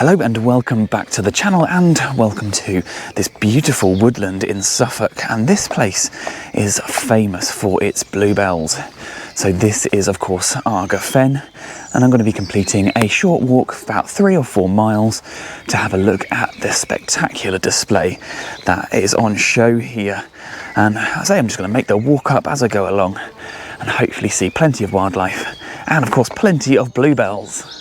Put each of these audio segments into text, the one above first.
Hello and welcome back to the channel, and welcome to this beautiful woodland in Suffolk. And this place is famous for its bluebells. So this is of course Arger Fen, and I'm going to be completing a short walk of about 3 or 4 miles to have a look at this spectacular display that is on show here. And as I say, I'm just going to make the walk up as I go along and hopefully see plenty of wildlife and of course plenty of bluebells.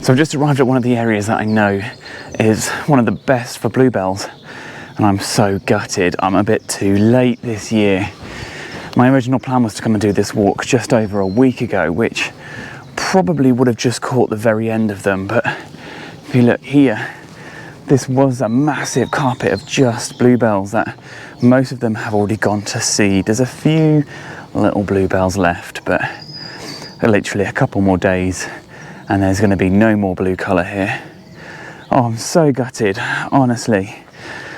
So I've just arrived at one of the areas that I know is one of the best for bluebells, and I'm so gutted I'm a bit too late this year. My original plan was to come and do this walk just over a week ago, which probably would have just caught the very end of them, but if you look here, this was a massive carpet of just bluebells that most of them have already gone to seed. There's a few little bluebells left, but literally a couple more days and there's going to be no more blue colour here. Oh, I'm so gutted, honestly.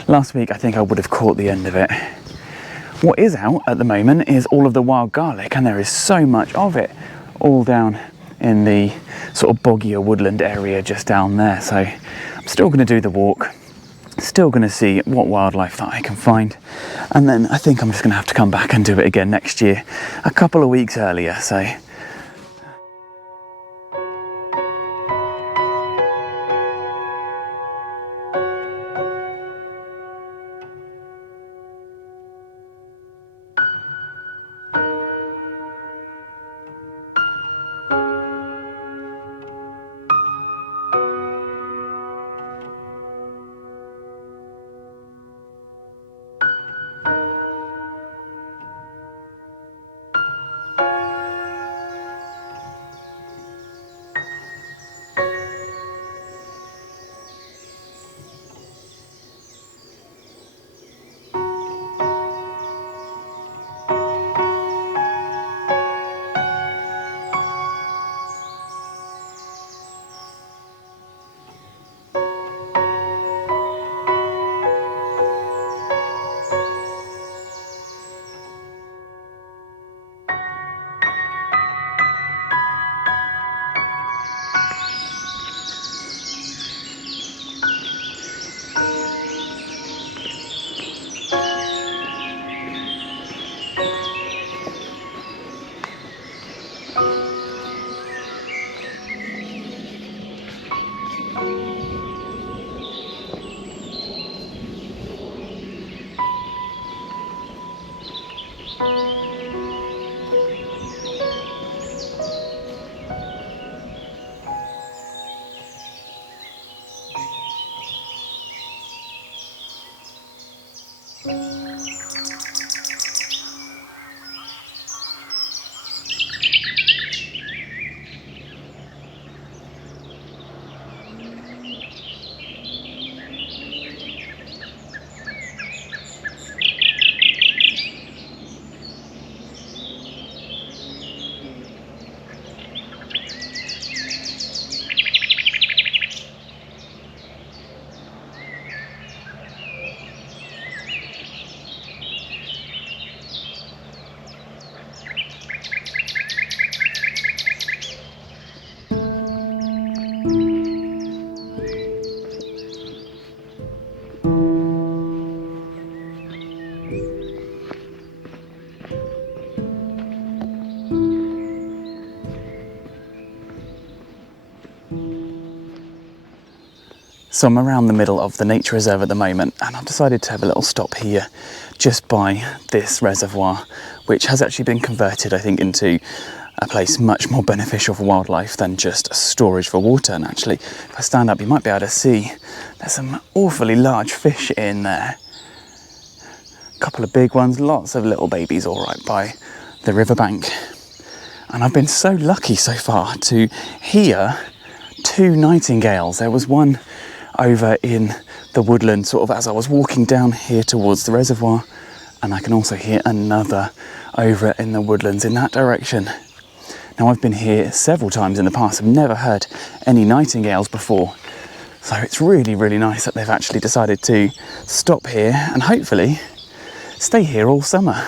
Last week I think I would have caught the end of it. What is out at the moment is all of the wild garlic, and there is so much of it all down in the sort of boggier woodland area just down there. So I'm still going to do the walk, still going to see what wildlife that I can find, and then I think I'm just going to have to come back and do it again next year, a couple of weeks earlier. So I'm around the middle of the nature reserve at the moment, and I've decided to have a little stop here just by this reservoir, which has actually been converted, I think, into a place much more beneficial for wildlife than just storage for water. And actually, if I stand up, you might be able to see there's some awfully large fish in there. A couple of big ones, lots of little babies all right by the riverbank. And I've been so lucky so far to hear 2 nightingales. There was one over in the woodland sort of as I was walking down here towards the reservoir, and I can also hear another over in the woodlands in that direction. Now, I've been here several times in the past. I've never heard any nightingales before. So it's really, really nice that they've actually decided to stop here and hopefully stay here all summer.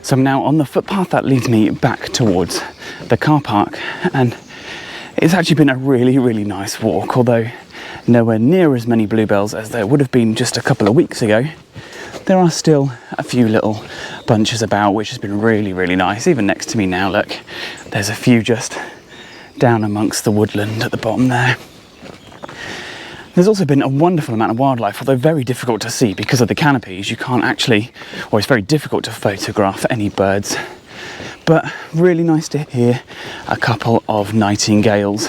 So I'm now on the footpath that leads me back towards the car park, and it's actually been a really, really nice walk, although nowhere near as many bluebells as there would have been just a couple of weeks ago. There are still a few little bunches about, which has been really, really nice. Even next to me now, look, there's a few just down amongst the woodland at the bottom there. There's also been a wonderful amount of wildlife, although very difficult to see because of the canopies. You can't actually, or it's very difficult to photograph any birds. But really nice to hear a couple of nightingales.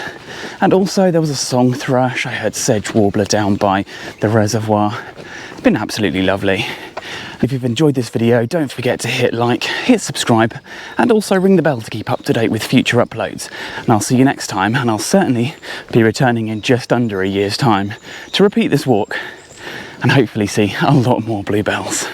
And also there was a song thrush. I heard sedge warbler down by the reservoir. It's been absolutely lovely. If you've enjoyed this video, don't forget to hit like, hit subscribe, and also ring the bell to keep up to date with future uploads. And I'll see you next time, and I'll certainly be returning in just under a year's time to repeat this walk and hopefully see a lot more bluebells.